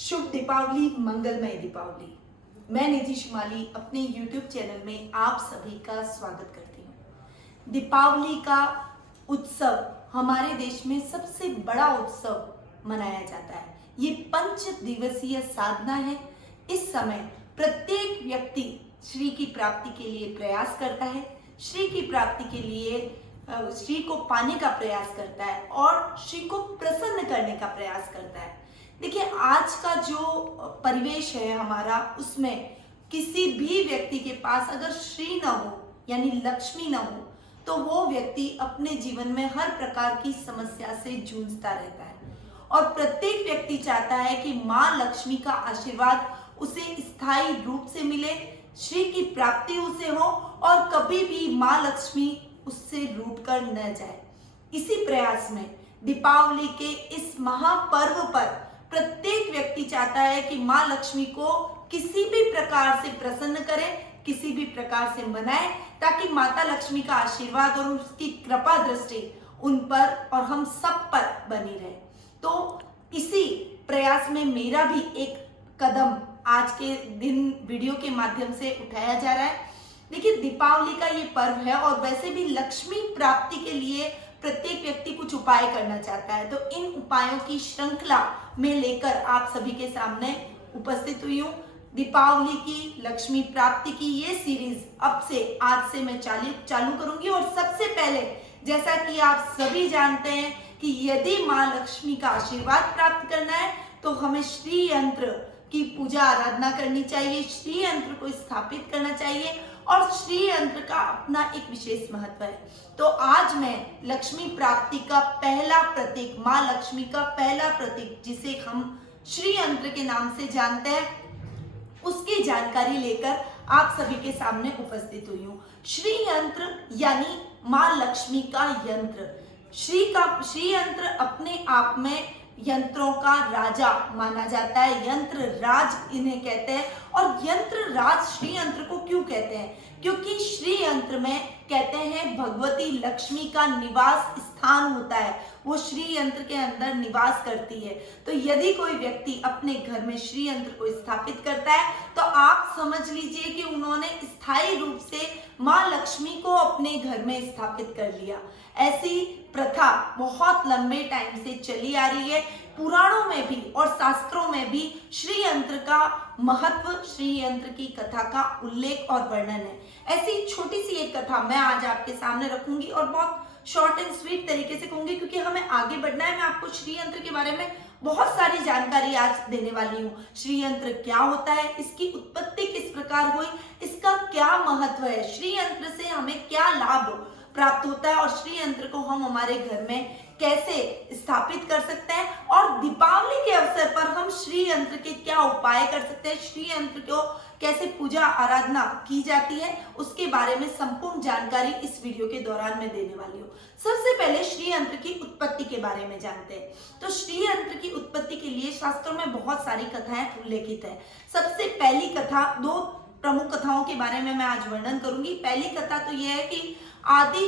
शुभ दीपावली, मंगलमय दीपावली। मैं निधि शिमाली अपने YouTube चैनल में आप सभी का स्वागत करती हूँ। दीपावली का उत्सव हमारे देश में सबसे बड़ा उत्सव मनाया जाता है। ये 5 दिवसीय साधना है। इस समय प्रत्येक व्यक्ति श्री की प्राप्ति के लिए प्रयास करता है, श्री की प्राप्ति के लिए श्री को पाने का प्रयास करता है और श्री को प्रसन्न करने का प्रयास करता है। देखिए, आज का जो परिवेश है हमारा, उसमें किसी भी व्यक्ति के पास अगर श्री न हो यानी लक्ष्मी न हो तो वो व्यक्ति अपने जीवन में हर प्रकार की समस्या से जूझता रहता है। और प्रत्येक व्यक्ति चाहता है कि माँ लक्ष्मी का आशीर्वाद उसे स्थायी रूप से मिले, श्री की प्राप्ति उसे हो और कभी भी माँ लक्ष्मी उससे रूठ कर न जाए। इसी प्रयास में दीपावली के इस महापर्व पर प्रत्येक व्यक्ति चाहता है कि माँ लक्ष्मी को किसी भी प्रकार से प्रसन्न करे, किसी भी प्रकार से मनाए, ताकि माता लक्ष्मी का आशीर्वाद और उसकी कृपा दृष्टि उन पर और हम सब पर बनी रहे। तो इसी प्रयास में मेरा भी एक कदम आज के दिन वीडियो के माध्यम से उठाया जा रहा है। देखिए, दीपावली का ये पर्व है और वैसे भी लक्ष्मी प्राप्ति के लिए प्रत्येक व्यक्ति कुछ उपाय करना चाहता है। तो इन उपायों की श्रृंखला में लेकर आप सभी के सामने उपस्थित हुई हूँ। दीपावली की लक्ष्मी प्राप्ति की ये सीरीज आज से मैं चालू करूंगी। और सबसे पहले, जैसा कि आप सभी जानते हैं कि यदि माँ लक्ष्मी का आशीर्वाद प्राप्त करना है तो हमें श्री यंत्र की पूजा आराधना करनी चाहिए, श्री यंत्र को स्थापित करना चाहिए और श्री यंत्र का अपना एक विशेष महत्व है। तो आज मैं लक्ष्मी प्राप्ति का पहला प्रतीक, माँ लक्ष्मी का पहला प्रतीक, जिसे हम श्री यंत्र के नाम से जानते हैं, उसकी जानकारी लेकर आप सभी के सामने उपस्थित हुई हूँ। श्री यंत्र यानी माँ लक्ष्मी का यंत्र। श्री यंत्र अपने आप में यंत्रों का राजा माना जाता है, यंत्र राज इन्हें कहते हैं। और यंत्र राज श्री यंत्र को क्यों कहते हैं? क्योंकि श्री यंत्र में कहते हैं भगवती लक्ष्मी का निवास स्थान होता है, वो श्री यंत्र के अंदर निवास करती है। तो यदि कोई व्यक्ति अपने घर में श्री यंत्र को स्थापित करता है तो आप समझ लीजिए कि उन्होंने स्थायी रूप से माँ लक्ष्मी को अपने घर में स्थापित कर लिया। ऐसी प्रथा बहुत लंबे टाइम से चली आ रही है। पुराणों में भी और शास्त्रों में भी श्री यंत्र का महत्व, श्री यंत्र की कथा का उल्लेख और वर्णन है। ऐसी छोटी सी एक कथा मैं आज आपके सामने रखूंगी और बहुत शॉर्ट एंड स्वीट तरीके से कहूंगी, क्योंकि हमें आगे बढ़ना है। मैं आपको श्री यंत्र के बारे में बहुत सारी जानकारी आज देने वाली हूँ। श्री यंत्र क्या होता है, इसकी उत्पत्ति किस प्रकार हुई, इसका क्या महत्व है, श्री यंत्र से हमें क्या लाभ प्राप्त होता है और श्री यंत्र को हम हमारे घर में कैसे स्थापित कर सकते हैं, और दीपावली के अवसर पर हम श्री यंत्र के क्या उपाय कर सकते हैं, श्री यंत्र को कैसे पूजा आराधना की जाती है, उसके बारे में संपूर्ण जानकारी इस वीडियो के दौरान मैं देने वाली हूँ। सबसे पहले श्री यंत्र की उत्पत्ति के बारे में जानते हैं। तो श्री यंत्र की उत्पत्ति के लिए शास्त्रों में बहुत सारी कथाएं उल्लेखित है। सबसे पहली कथा, 2 प्रमुख कथाओं के बारे में मैं आज वर्णन करूंगी। पहली कथा तो यह है कि आदि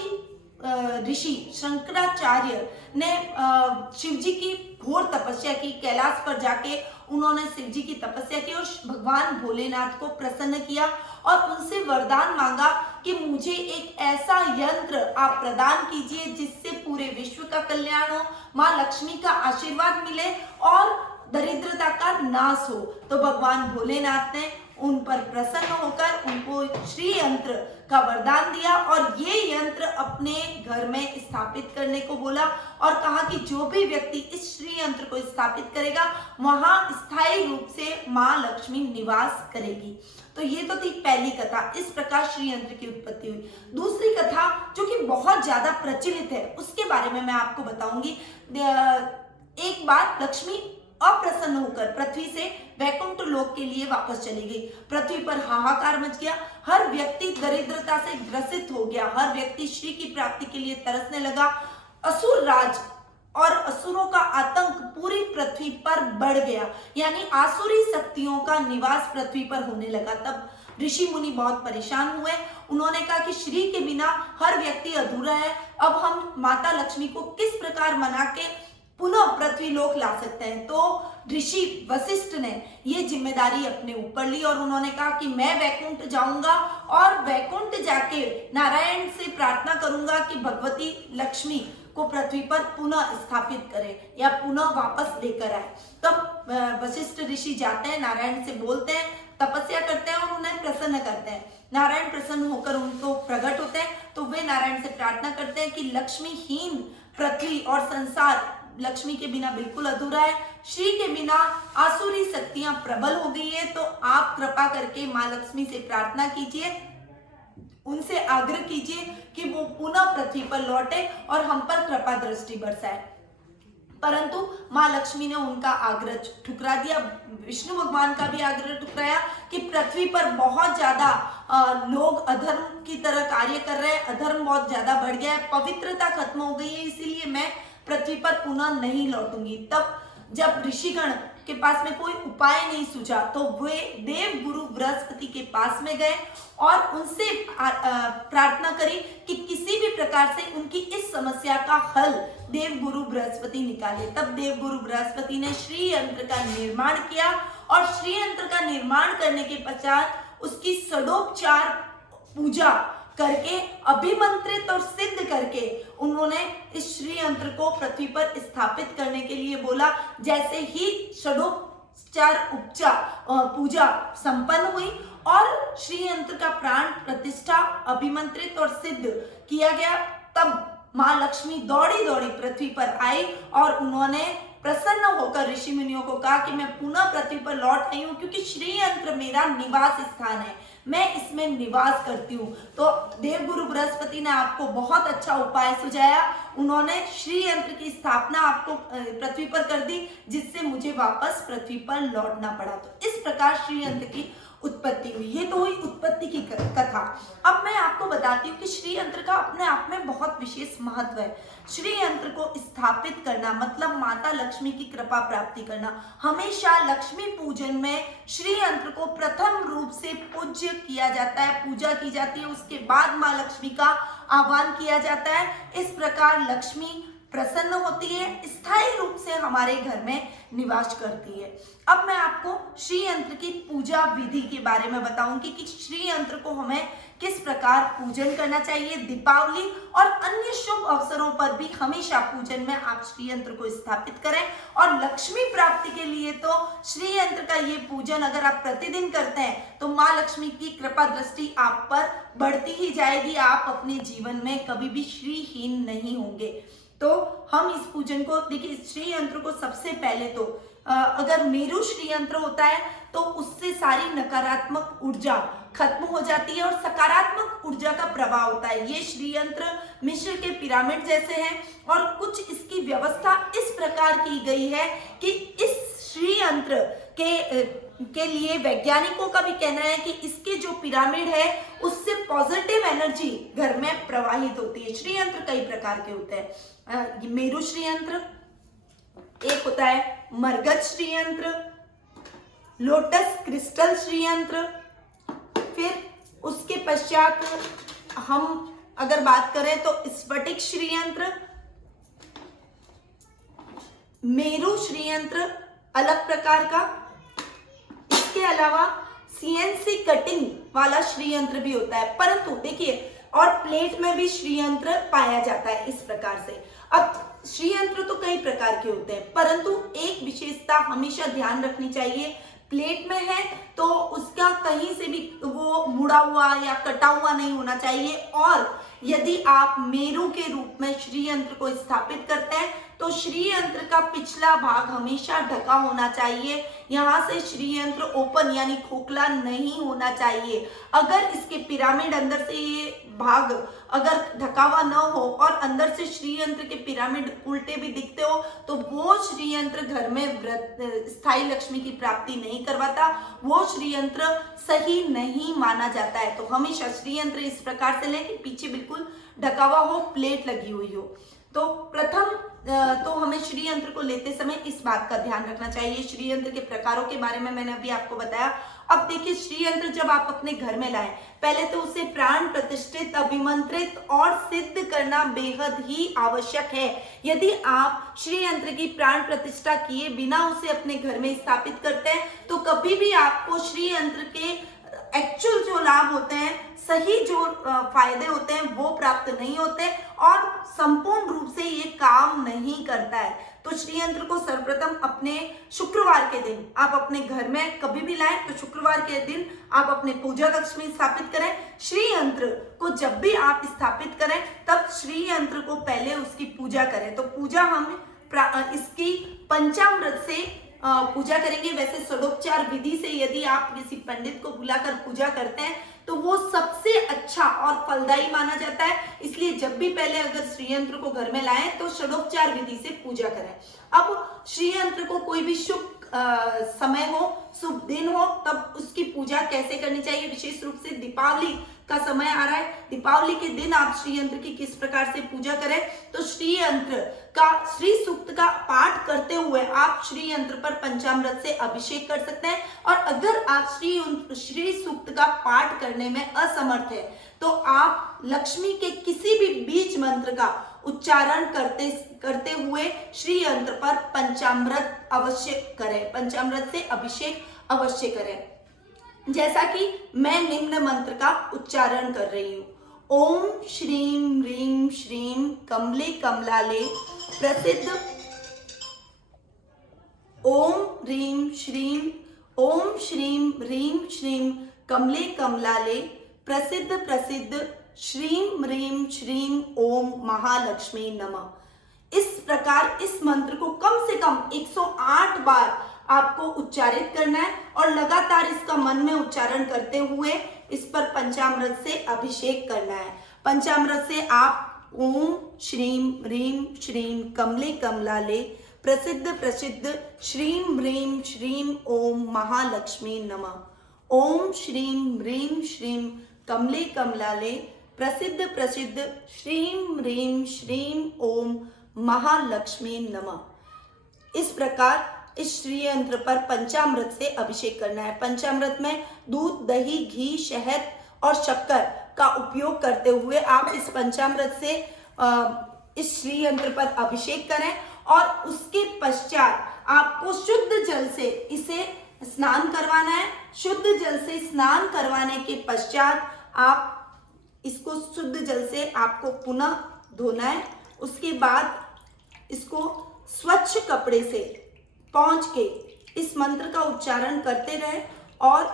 ऋषि शंकराचार्य ने शिव जी की घोर तपस्या की। कैलाश पर जाके उन्होंने शिव जी की तपस्या की और भगवान भोलेनाथ को प्रसन्न किया और उनसे वरदान मांगा कि मुझे एक ऐसा यंत्र आप प्रदान कीजिए जिससे पूरे विश्व का कल्याण हो, माँ लक्ष्मी का आशीर्वाद मिले और दरिद्रता का नाश हो। तो भगवान भोलेनाथ ने उन पर प्रसन्न होकर उनको श्री यंत्र का वरदान दिया और ये यंत्र अपने घर में स्थापित करने को बोला और कहा कि जो भी व्यक्ति इस श्री यंत्र को स्थापित करेगा वहां स्थायी रूप से माँ लक्ष्मी निवास करेगी। तो ये तो थी पहली कथा। इस प्रकार श्री यंत्र की उत्पत्ति हुई। दूसरी कथा जो कि बहुत ज्यादा प्रचलित है, उसके बारे में मैं आपको बताऊंगी। एक बार लक्ष्मी अप्रसन्न होकर पृथ्वी से वैकुंठ लोक के लिए वापस चली गई। पृथ्वी पर हाहाकार मच गया, हर व्यक्ति दरिद्रता से ग्रसित हो गया, हर व्यक्ति श्री की प्राप्ति के लिए तरसने लगा। असुर राज और असुरों का आतंक पूरी पृथ्वी पर बढ़ गया, यानी आसुरी शक्तियों का निवास पृथ्वी पर होने लगा। तब ऋषि मुनि बहुत परेशान हुए। उन्होंने कहा कि श्री के बिना हर व्यक्ति अधूरा है। अब हम माता लक्ष्मी को किस प्रकार मना के पुनः पृथ्वी लोक ला सकते हैं। तो ऋषि वशिष्ठ ने ये जिम्मेदारी अपने ऊपर ली और उन्होंने कहा कि मैं वैकुंठ जाऊंगा और वैकुंठ जाके नारायण से प्रार्थना करूंगा कि भगवती लक्ष्मी को पृथ्वी पर पुनः स्थापित करे या पुनः वापस लेकर आए। तब वशिष्ठ ऋषि जाते हैं, नारायण से बोलते हैं, तपस्या करते हैं और उन्हें प्रसन्न करते हैं। नारायण प्रसन्न होकर उनको प्रकट होते हैं, तो वे नारायण से प्रार्थना करते हैं कि लक्ष्मीहीन पृथ्वी और संसार लक्ष्मी के बिना बिल्कुल अधूरा है। श्री के बिना आसुरी शक्तियां प्रबल हो गई है, तो आप कृपा करके माँ लक्ष्मी से प्रार्थना कीजिए, उनसे आग्रह कीजिए कि वो पुनः पृथ्वी पर लौटे और हम पर कृपा दृष्टि बरसाए। परंतु माँ लक्ष्मी ने उनका आग्रह ठुकरा दिया। विष्णु भगवान का भी आग्रह ठुकराया कि पृथ्वी पर बहुत ज्यादा लोग अधर्म की तरह कार्य कर रहे हैं, अधर्म बहुत ज्यादा बढ़ गया है, पवित्रता खत्म हो गई है, इसीलिए मैं पृथ्वी पर पुनः नहीं लौटूंगी। तब जब ऋषिगण के पास में कोई उपाय नहीं सूझा, तो वे देव गुरु बृहस्पति के पास में गए और उनसे प्रार्थना करी कि किसी भी प्रकार से उनकी इस समस्या का हल देव गुरु बृहस्पति निकाले। तब देव गुरु बृहस्पति ने श्री यंत्र का निर्माण किया और श्री यंत्र का निर्माण करने के पश्चात उसकी षडोपचार पूजा करके अभिमंत्रित और सिद्ध करके उन्होंने इस श्री यंत्र को पृथ्वी पर स्थापित करने के लिए बोला। जैसे ही षडोपचार पूजा संपन्न हुई और श्री यंत्र का प्राण प्रतिष्ठा अभिमंत्रित और सिद्ध किया गया, तब माँ लक्ष्मी दौड़ी दौड़ी पृथ्वी पर आई और उन्होंने प्रसन्न होकर ऋषि मुनियों को कहा कि मैं पुनः पृथ्वी पर लौट आई हूं, क्योंकि श्री यंत्र मेरा निवास स्थान है, मैं इसमें निवास करती हूँ। तो देवगुरु बृहस्पति ने आपको बहुत अच्छा उपाय सुझाया, उन्होंने श्री यंत्र की स्थापना आपको पृथ्वी पर कर दी, जिससे मुझे वापस पृथ्वी पर लौटना पड़ा। तो इस प्रकार श्री यंत्र की उत्पत्ति हुई। ये तो हुई उत्पत्ति की कथा। अब मैं आपको बताती हूँ कि श्री यंत्र का अपने आप में बहुत विशेष महत्व है। श्री यंत्र को स्थापित करना मतलब माता लक्ष्मी की कृपा प्राप्ति करना। हमेशा लक्ष्मी पूजन में श्री यंत्र को प्रथम रूप से पूज्य किया जाता है, पूजा की जाती है, उसके बाद माँ लक्ष्मी का आह्वान किया जाता है। इस प्रकार लक्ष्मी प्रसन्न होती है, स्थायी रूप से हमारे घर में निवास करती है। अब मैं आपको श्री यंत्र की पूजा विधि के बारे में बताऊंगी कि श्री यंत्र को हमें किस प्रकार पूजन करना चाहिए। दीपावली और अन्य शुभ अवसरों पर भी हमेशा पूजन में आप श्री यंत्र को स्थापित करें, और लक्ष्मी प्राप्ति के लिए तो श्री यंत्र का ये पूजन अगर आप प्रतिदिन करते हैं तो माँ लक्ष्मी की कृपा दृष्टि आप पर बढ़ती ही जाएगी। आप अपने जीवन में कभी भी श्रीहीन नहीं होंगे। तो हम इस पूजन को देखिए, श्री यंत्र को सबसे पहले तो अगर मेरु श्री यंत्र होता है तो उससे सारी नकारात्मक ऊर्जा खत्म हो जाती है और सकारात्मक ऊर्जा का प्रवाह होता है। ये श्री यंत्र मिस्र के पिरामिड जैसे हैं और कुछ इसकी व्यवस्था इस प्रकार की गई है कि इस श्री यंत्र के लिए वैज्ञानिकों का भी कहना है कि इसके जो पिरामिड है उससे पॉजिटिव एनर्जी घर में प्रवाहित होती है। श्री यंत्र कई प्रकार के होते हैं। मेरु श्री यंत्र एक होता है, मरगज श्री यंत्र, लोटस क्रिस्टल श्री यंत्र, फिर उसके पश्चात हम अगर बात करें तो स्फटिक श्री यंत्र, मेरु श्री यंत्र अलग प्रकार का। इसके अलावा सीएनसी कटिंग वाला श्री यंत्र भी होता है, परंतु देखिए और प्लेट में भी श्री यंत्र पाया जाता है इस प्रकार से। अब श्री यंत्र तो कई प्रकार के होते हैं, परंतु एक विशेषता हमेशा ध्यान रखनी चाहिए। प्लेट में है तो उसका कहीं से भी वो मुड़ा हुआ या कटा हुआ नहीं होना चाहिए, और यदि आप मेरु के रूप में श्री यंत्र को स्थापित करते हैं तो श्री यंत्र का पिछला भाग हमेशा ढका होना चाहिए। यहाँ से श्री यंत्र ओपन यानी खोखला नहीं होना चाहिए। अगर इसके पिरामिड अंदर से ये भाग अगर ढका हुआ न हो और अंदर से श्री यंत्र के पिरामिड उल्टे भी दिखते हो तो वो श्री यंत्र घर में स्थायी लक्ष्मी की प्राप्ति नहीं करवाता, वो श्री यंत्र सही नहीं माना जाता है। तो हमेशा श्री यंत्र इस प्रकार से लें कि पीछे बिल्कुल ढका हुआ हो, प्लेट लगी हुई हो। तो प्रथम तो हमें श्री यंत्र को लेते समय इस बात का ध्यान रखना चाहिए। श्री यंत्र के प्रकारों के बारे में मैंने अभी आपको बताया। अब देखिए, श्री यंत्र जब आप अपने घर में लाएं, पहले तो उसे प्राण प्रतिष्ठित, अभिमंत्रित और सिद्ध करना बेहद ही आवश्यक है। यदि आप श्री यंत्र की प्राण प्रतिष्ठा किए बिना उसे अपने घर में स्थापित करते हैं तो कभी भी आपको श्री यंत्र के एक्चुअल जो लाभ होते हैं, सही जो फायदे होते हैं वो प्राप्त नहीं होते और संपूर्ण रूप से ये काम नहीं करता है। तो श्री यंत्र को सर्वप्रथम अपने शुक्रवार के दिन आप अपने घर में कभी भी लाएं तो शुक्रवार के दिन आप अपने पूजा कक्ष में स्थापित करें। श्री यंत्र को जब भी आप स्थापित करें तब श्री यंत्र को पहले उसकी पूजा करें। तो पूजा हम इसकी पंचामृत से पूजा करेंगे। वैसे षोडोपचार विधि से यदि आप किसी पंडित को बुलाकर पूजा करते हैं तो वो सबसे अच्छा और फलदायी माना जाता है। इसलिए जब भी पहले अगर श्री यंत्र को घर में लाएं तो षोडोपचार विधि से पूजा करें। अब श्री यंत्र को कोई भी शुभ समय हो, शुभ दिन हो, तब उसकी पूजा कैसे करनी चाहिए। विशेष रूप से दीपावली का समय आ रहा है, दीपावली के दिन आप श्री यंत्र की किस प्रकार से पूजा करें। तो श्री यंत्र का श्री सूक्त का पाठ करते हुए आप श्री यंत्र पर पंचामृत से अभिषेक कर सकते हैं। और अगर आप श्री सूक्त का पाठ करने में असमर्थ है तो आप लक्ष्मी के किसी भी बीज मंत्र का उच्चारण करते हुए श्री यंत्र पर पंचामृत अवश्य करें, पंचामृत से अभिषेक अवश्य करें। जैसा कि मैं निम्न मंत्र का उच्चारण कर रही हूं। ओम श्रीम ह्रीम श्रीम कमले कमलाले प्रसिद्ध। ओम ह्रीम श्रीम, ओम श्रीम ह्रीम श्रीम कमले कमलाले प्रसिद्ध प्रसिद्ध श्रीम ह्रीम श्रीम ओम महालक्ष्मी नमः। इस प्रकार इस मंत्र को कम से कम 108 बार आपको उच्चारित करना है और लगातार इसका मन में उच्चारण करते हुए इस पर पंचामृत से अभिषेक करना है। पंचामृत से आप ओम श्रीम ह्रीम श्रीम कमले कमलाले प्रसिद्ध प्रसिद्ध श्रीम ह्रीम श्रीम ओम महालक्ष्मी नमः। ओम श्रीम ह्रीम श्रीम कमले कमलाले प्रसिद्ध प्रसिद्ध श्रीम ह्रीम श्रीम ओम महालक्ष्मी नमः। इस प्रकार इस श्री यंत्र पर पंचामृत से अभिषेक करना है। पंचामृत में दूध, दही, घी, शहद और शक्कर का उपयोग करते हुए आप इस पंचामृत से इस श्री यंत्र पर अभिषेक करें और उसके पश्चात आपको शुद्ध जल से इसे स्नान करवाना है। शुद्ध जल से स्नान करवाने के पश्चात आप इसको शुद्ध जल से आपको पुनः धोना है। उसके बाद इसको स्वच्छ कपड़े से पोंछ के इस मंत्र का उच्चारण करते रहे और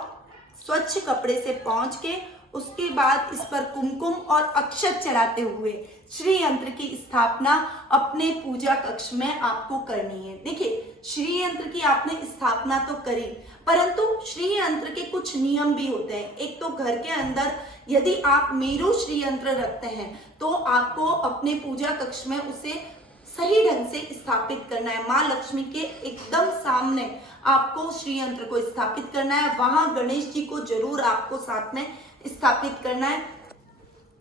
स्वच्छ कपड़े से पोंछ के उसके बाद इस पर कुमकुम और अक्षत चढ़ाते हुए श्री यंत्र की स्थापना अपने पूजा कक्ष में आपको करनी है। देखिए, श्री यंत्र की आपने स्थापना तो करी, परंतु श्री यंत्र के कुछ नियम भी होते हैं। एक तो घर के अंदर यदि आप मेरु श्री यंत्र रखते हैं तो आपको अपने पूजा कक्ष में उसे सही ढंग से स्थापित करना है। माँ लक्ष्मी के एकदम सामने आपको श्री यंत्र को स्थापित करना है। वहां गणेश जी को जरूर आपको साथ में स्थापित करना है।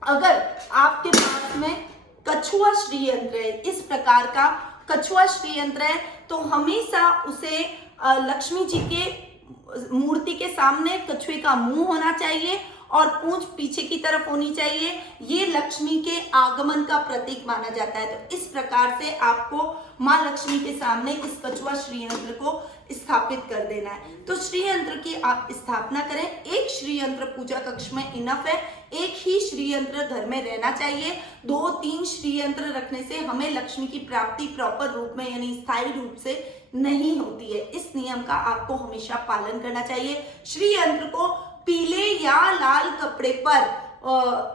अगर आपके पास में कछुआ श्री यंत्र है, इस प्रकार का कछुआ श्री यंत्र है, तो हमेशा उसे लक्ष्मी जी के मूर्ति के सामने कछुए का मुंह होना चाहिए और पूंछ पीछे की तरफ होनी चाहिए। ये लक्ष्मी के आगमन का प्रतीक माना जाता है। तो इस प्रकार से आपको माँ लक्ष्मी के सामने इस कछुआ श्री यंत्र को स्थापित कर देना है। तो श्री यंत्र की आप स्थापना करें। एक श्री यंत्र पूजा कक्ष में इनफ है। एक ही श्री यंत्र घर में रहना चाहिए। 2-3 श्री यंत्र रखने से हमें लक्ष्मी की प्राप्ति प्रॉपर रूप में यानी स्थायी रूप से नहीं होती है। इस नियम का आपको हमेशा पालन करना चाहिए। श्री यंत्र को पीले या लाल कपड़े पर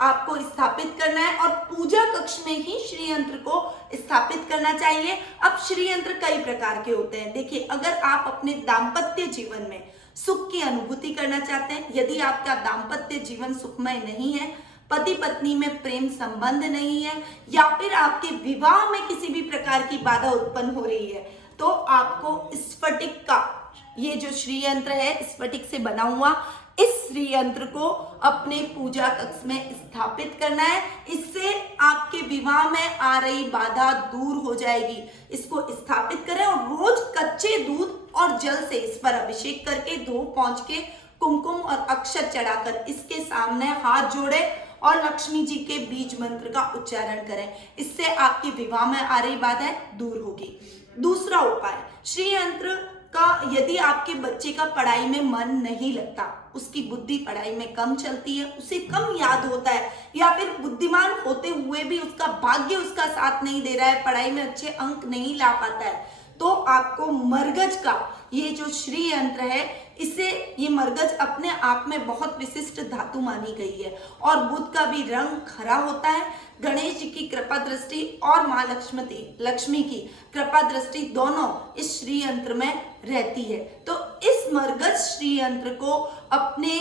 आपको स्थापित करना है और पूजा कक्ष में ही श्री यंत्र को स्थापित करना चाहिए। अब श्री यंत्र कई प्रकार के होते हैं। देखिए, अगर आप अपने दाम्पत्य जीवन में सुख की अनुभूति करना चाहते हैं, यदि आपका दाम्पत्य जीवन सुखमय नहीं है, पति पत्नी में प्रेम संबंध नहीं है या फिर आपके विवाह में किसी भी प्रकार की बाधा उत्पन्न हो रही है, तो आपको स्फटिक का ये जो श्री यंत्र है स्फटिक से बना हुआ इस श्री यंत्र को अपने पूजा कक्ष में स्थापित करना है। इससे आपके विवाह में आ रही बाधा दूर हो जाएगी। इसको स्थापित करें और रोज कच्चे दूध और जल से इस पर अभिषेक करके, धूप पहुंच के, कुमकुम और अक्षत चढ़ाकर इसके सामने हाथ जोड़े और लक्ष्मी जी के बीज मंत्र का उच्चारण करें। इससे आपके विवाह में आ रही बाधाएं दूर होगी। दूसरा उपाय, श्री यंत्र का यदि आपके बच्चे का पढ़ाई में मन नहीं लगता, उसकी बुद्धि पढ़ाई में कम चलती है, उसे कम याद होता है, या फिर बुद्धिमान होते हुए भी उसका भाग्य उसका साथ नहीं दे रहा है, पढ़ाई में अच्छे अंक नहीं ला पाता है, तो आपको मरगज का ये जो श्री यंत्र है, इसे ये मरगज अपने आप में बहुत विशिष्ट धातु मानी गई है और बुध का भी रंग खरा होता है। गणेश जी की कृपा दृष्टि और माँ लक्ष्मी की कृपा दृष्टि दोनों इस श्री यंत्र में रहती है। तो इस मरगज श्री यंत्र को अपने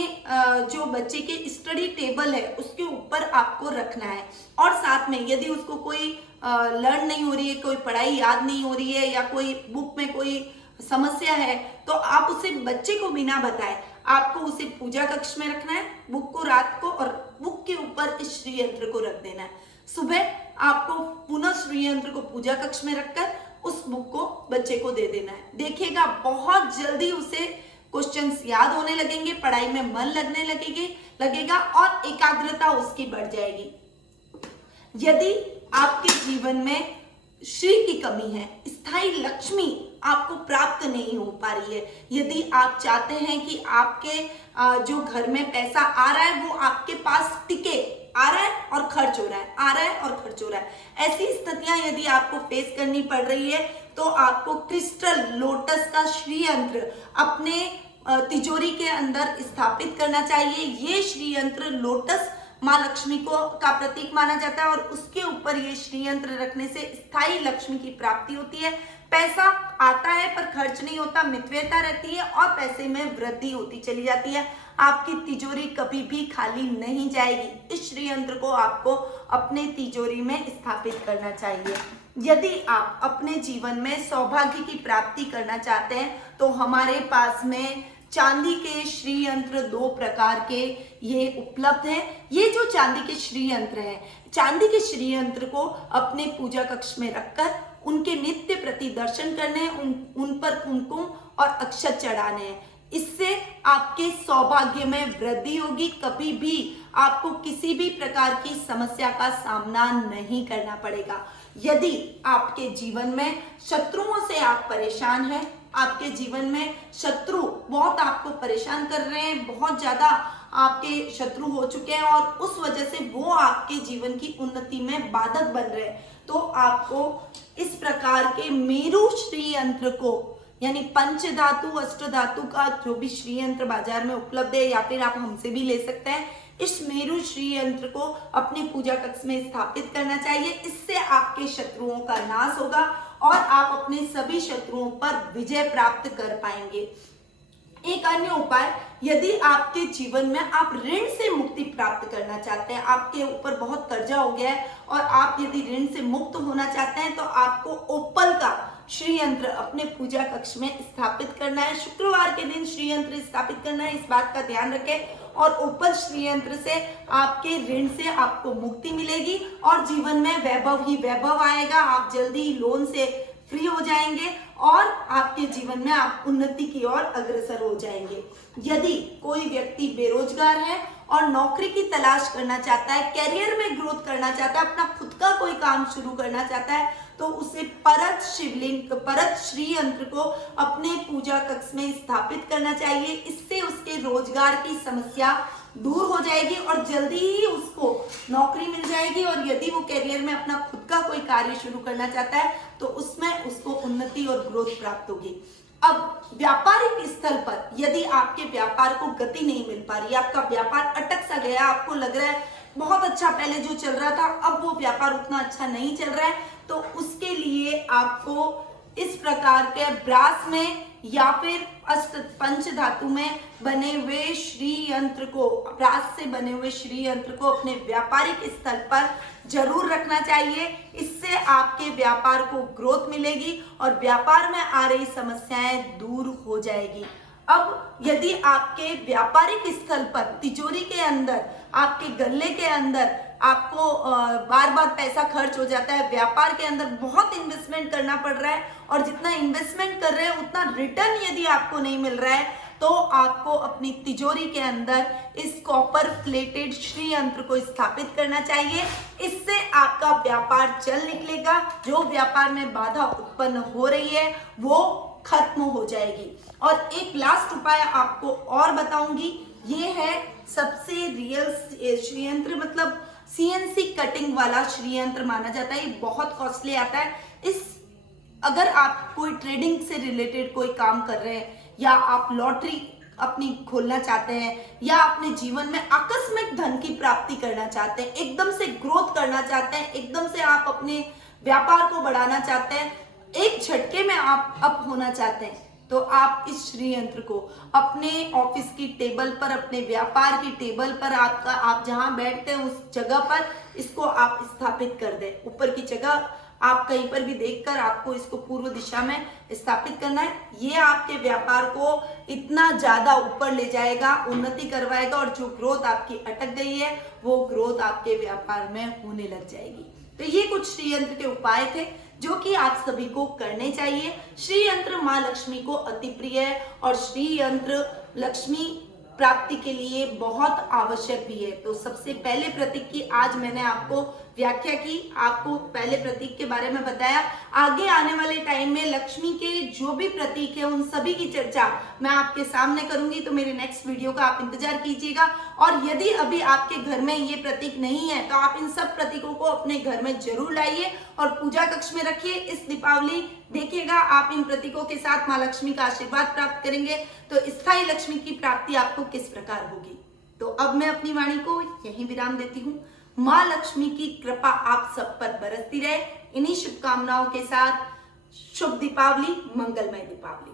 जो बच्चे के स्टडी टेबल है उसके ऊपर आपको रखना है और साथ में यदि उसको कोई लर्न नहीं हो रही है, कोई पढ़ाई याद नहीं हो रही है या कोई बुक में कोई समस्या है, तो आप उसे बच्चे को बिना बताए आपको उसे पूजा कक्ष में रखना है, बुक को रात को, और बुक के ऊपर इस श्री यंत्र को रख देना है। सुबह आपको पुनः श्री यंत्र को पूजा कक्ष में रखकर उस बुक को बच्चे को दे देना है। देखिएगा बहुत जल्दी उसे क्वेश्चंस याद होने लगेंगे, पढ़ाई में मन लगने लगेगा और एकाग्रता उसकी बढ़ जाएगी। यदि आपके जीवन में श्री की कमी है, स्थायी लक्ष्मी आपको प्राप्त नहीं हो पा रही है, यदि आप चाहते हैं कि आपके जो घर में पैसा आ रहा है वो आपके पास टिके, आ रहा है और खर्च हो रहा है, आ रहा है और खर्च हो रहा है, ऐसी स्थितियां यदि आपको फेस करनी पड़ रही है, तो आपको क्रिस्टल लोटस का श्री यंत्र अपने तिजोरी के अंदर स्थापित करना चाहिए। ये श्री यंत्र लोटस माँ लक्ष्मी को का प्रतीक माना जाता है और उसके ऊपर ये श्री यंत्र रखने से स्थायी लक्ष्मी की प्राप्ति होती है। पैसा आता है पर खर्च नहीं होता, मितव्ययता रहती है और पैसे में वृद्धि होती चली जाती है। आपकी तिजोरी कभी भी खाली नहीं जाएगी। इस श्री यंत्र को आपको अपने तिजोरी में स्थापित करना चाहिए। यदि आप अपने जीवन में सौभाग्य की प्राप्ति करना चाहते हैं तो हमारे पास में चांदी के श्री यंत्र 2 प्रकार के ये उपलब्ध हैं। ये जो चांदी के श्री यंत्र है, चांदी के श्री यंत्र को अपने पूजा कक्ष में रखकर उनके नित्य प्रति दर्शन करने, उन पर कुमकुम और अक्षत चढ़ाने हैं। इससे आपके सौभाग्य में वृद्धि होगी। कभी भी आपको किसी भी प्रकार की समस्या का सामना नहीं करना पड़ेगा। यदि आपके जीवन में शत्रुओं से आप परेशान हैं, आपके जीवन में शत्रु बहुत आपको परेशान कर रहे हैं, बहुत ज्यादा आपके शत्रु हो चुके हैं और उस वजह से वो आपके जीवन की उन्नति में बाधक बन रहे हैं, तो आपको इस प्रकार के मेरु श्री यंत्र को, यानी पंच धातु अष्ट धातु का जो भी श्री यंत्र बाजार में उपलब्ध है या फिर आप हमसे भी ले सकते हैं, इस मेरु श्री यंत्र को अपने पूजा कक्ष में स्थापित करना चाहिए। इससे आपके शत्रुओं का नाश होगा और आप अपने सभी शत्रुओं पर विजय प्राप्त कर पाएंगे। एक अन्य उपाय, यदि आपके जीवन में आप ऋण से मुक्ति प्राप्त करना चाहते हैं, आपके ऊपर बहुत कर्जा हो गया है और आप यदि ऋण से मुक्त होना चाहते हैं, तो आपको ओपल का श्री यंत्र अपने पूजा कक्ष में स्थापित करना है। शुक्रवार के दिन श्री यंत्र स्थापित करना है, इस बात का ध्यान रखें। और ओपल श्री यंत्र से आपके ऋण से आपको मुक्ति मिलेगी और जीवन में वैभव ही वैभव आएगा। आप जल्दी ही लोन से फ्री हो जाएंगे और आपके जीवन में आप उन्नति की ओर अग्रसर हो जाएंगे। यदि कोई व्यक्ति बेरोजगार है और नौकरी की तलाश करना चाहता है, कैरियर में ग्रोथ करना चाहता है, अपना खुद का कोई काम शुरू करना चाहता है, तो उसे परत श्री यंत्र को अपने पूजा कक्ष में स्थापित करना चाहिए। इससे उसके रोजगार की समस्या दूर हो जाएगी और जल्दी ही उसको नौकरी मिल जाएगी और यदि वो कैरियर में अपना खुद का कोई कार्य शुरू करना चाहता है तो उसमें उसको उन्नति और ग्रोथ प्राप्त होगी। अब व्यापारिक स्थल पर यदि आपके व्यापार को गति नहीं मिल पा रही, आपका व्यापार अटक सा गया, आपको लग रहा है बहुत अच्छा पहले जो चल रहा था अब वो व्यापार उतना अच्छा नहीं चल रहा है, तो उसके लिए आपको इस प्रकार के ब्रास में या फिर पंच धातु में बने हुए श्री यंत्र को, ब्रास से बने हुए श्री यंत्र को अपने व्यापारिक स्थल पर जरूर रखना चाहिए। इससे आपके व्यापार को ग्रोथ मिलेगी और व्यापार में आ रही समस्याएं दूर हो जाएगी। अब यदि आपके व्यापारिक स्थल पर तिजोरी के अंदर, आपके गल्ले के अंदर आपको बार बार पैसा खर्च हो जाता है, व्यापार के अंदर बहुत इन्वेस्टमेंट करना पड़ रहा है और जितना इन्वेस्टमेंट कर रहे हैं उतना रिटर्न यदि आपको नहीं मिल रहा है, तो आपको अपनी तिजोरी के अंदर इस कॉपर प्लेटेड श्री यंत्र को स्थापित करना चाहिए। इससे आपका व्यापार चल निकलेगा, जो व्यापार में बाधा उत्पन्न हो रही है वो खत्म हो जाएगी। और एक लास्ट उपाय आपको और बताऊंगी, ये है सबसे रियल श्री यंत्र, मतलब सीएनसी कटिंग वाला श्री यंत्र माना जाता है। ये बहुत कॉस्टली आता है। इस अगर आप कोई ट्रेडिंग से रिलेटेड कोई काम कर रहे हैं, या आप लॉटरी अपनी खोलना चाहते हैं, या अपने जीवन में आकस्मिक धन की प्राप्ति करना चाहते हैं, एकदम से ग्रोथ करना चाहते हैं, एकदम से आप अपने व्यापार को बढ़ाना चाहते हैं, एक झटके में आप अप होना चाहते हैं, तो आप इस श्री यंत्र को अपने ऑफिस की टेबल पर, अपने व्यापार की टेबल पर, आप जहां बैठते हैं उस जगह पर इसको आप स्थापित कर दें। ऊपर की जगह आप कहीं पर भी देखकर आपको इसको पूर्व दिशा में स्थापित करना है। ये आपके व्यापार को इतना ज्यादा ऊपर ले जाएगा, उन्नति करवाएगा, और जो ग्रोथ आपकी अटक गई है वो ग्रोथ आपके व्यापार में होने लग जाएगी। तो ये कुछ श्री यंत्र के उपाय थे जो कि आप सभी को करने चाहिए। श्री यंत्र माँ लक्ष्मी को अति प्रिय है और श्री यंत्र लक्ष्मी प्राप्ति के लिए बहुत आवश्यक भी है। तो सबसे पहले प्रतीक की आज मैंने आपको व्याख्या की, आपको पहले प्रतीक के बारे में बताया। आगे आने वाले टाइम में लक्ष्मी के जो भी प्रतीक है उन सभी की चर्चा मैं आपके सामने करूंगी, तो मेरे नेक्स्ट वीडियो का आप इंतजार कीजिएगा। और यदि अभी आपके घर में ये प्रतीक नहीं है तो आप इन सब प्रतीकों को अपने घर में जरूर लाइए और पूजा कक्ष में रखिए। इस दीपावली देखिएगा आप इन प्रतीकों के साथ माँ लक्ष्मी का आशीर्वाद प्राप्त करेंगे, तो स्थायी लक्ष्मी की प्राप्ति आपको किस प्रकार होगी। तो अब मैं अपनी वाणी को यहीं विराम देती हूँ। माँ लक्ष्मी की कृपा आप सब पर बरसती रहे। इन्हीं शुभकामनाओं के साथ शुभ दीपावली, मंगलमय दीपावली।